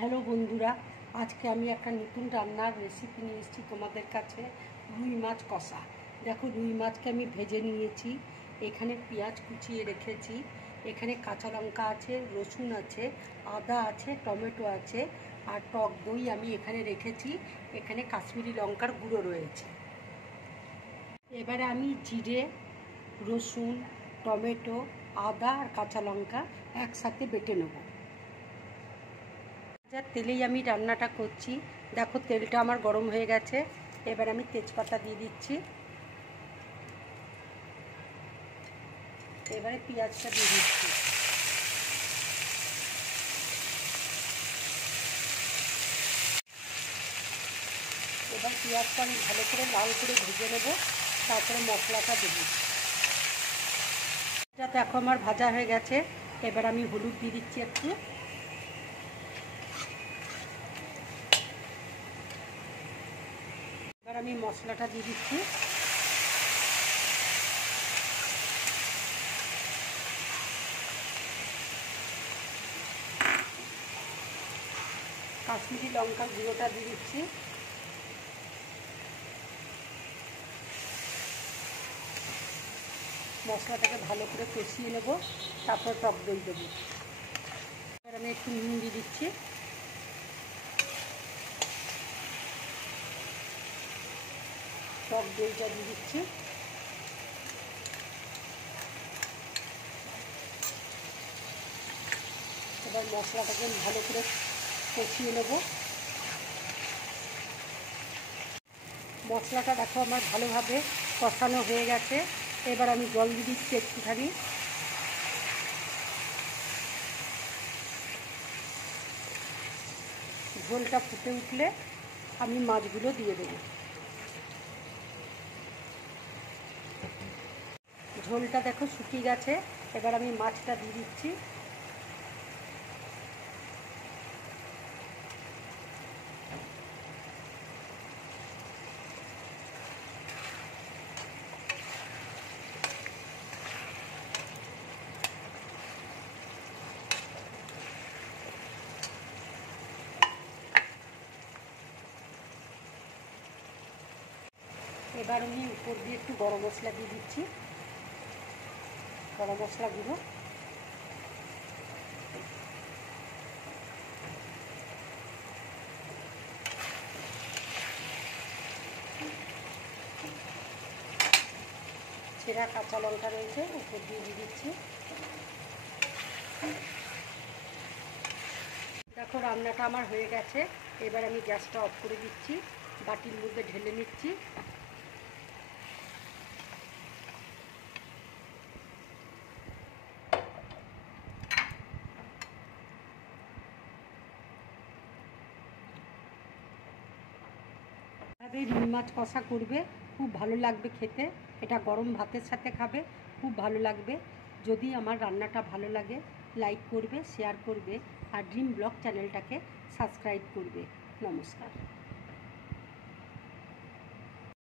Hello বন্ধুরা, আজকে আমি একটা নতুন রান্নার রেসিপি নিয়ে এসেছি তোমাদের কাছে। রুই মাছ কষা। দেখো, রুই মাছকে আমি ভেজে নিয়েছি। এখানে পেঁয়াজ কুচিয়ে রেখেছি, এখানে কাঁচা লঙ্কা আছে, রসুন আছে, আদা আছে, টমেটো আছে, আর টক দই আমি এখানে রেখেছি। এখানে কাশ্মীরি লঙ্কার গুঁড়ো রয়েছে। এবারে আমি জিরে, রসুন, টমেটো, আদা আর কাঁচা লঙ্কা একসাথে বেটে নেব। তেলেই আমি রান্নাটা করছি। দেখো, তেলটা আমার গরম হয়ে গেছে। এবার আমি তেজপাতা দিয়ে দিচ্ছি। এবারে পেঁয়াজটা দিয়ে দিচ্ছি। এবার পেঁয়াজটা আমি ভালো করে লাল করে ভেজে নেব, তারপরে মশলাটা দেবো। এটা দেখো আমার ভাজা হয়ে গেছে। এবার আমি হলুদ দিয়ে দিচ্ছি একটু। এবার আমি মশলাটা দিয়ে দিচ্ছি। কাশ্মীরি লঙ্কার গুঁড়োটা দিয়ে দিচ্ছি। মশলাটাকে ভালো করে কষিয়ে নেব, তারপর টক দই দেবো। এবার আমি একটু নুন দিয়ে দিচ্ছি। টক দইটা দিয়ে দিচ্ছি। এবার মশলাটাকে ভালো করে কষিয়ে নেব। মশলাটা দেখো আমার ভালোভাবে কষানো হয়ে গেছে। এবার আমি জল দিয়ে দিচ্ছি একটুখানি। ঝোলটা ফুটে উঠলে আমি মাছগুলো দিয়ে দেব। ঝোলটা দেখো শুকিয়ে গেছে। এবার আমি মাছটা দিয়ে দিচ্ছি। এবার আমি উপর দিয়ে একটু গরম মশলা দিয়ে দিচ্ছি, গরম মশলা গুঁড়ো। ছেঁড়া কাঁচা লঙ্কা রয়েছে, উপর দিয়ে দিয়ে দিচ্ছি। দেখো, রান্নাটা আমার হয়ে গেছে। এবার আমি গ্যাসটা অফ করে দিচ্ছি, বাটির মধ্যে ঢেলে নিচ্ছি। এভাবে রুই মাছ কষা করবে, খুব ভালো লাগবে খেতে। এটা গরম ভাতের সাথে খাবে, খুব ভালো লাগবে। যদি আমার রান্নাটা ভালো লাগে, লাইক করবে, শেয়ার করবে, আর ড্রিম ব্লগ চ্যানেলটাকে সাবস্ক্রাইব করবে। নমস্কার।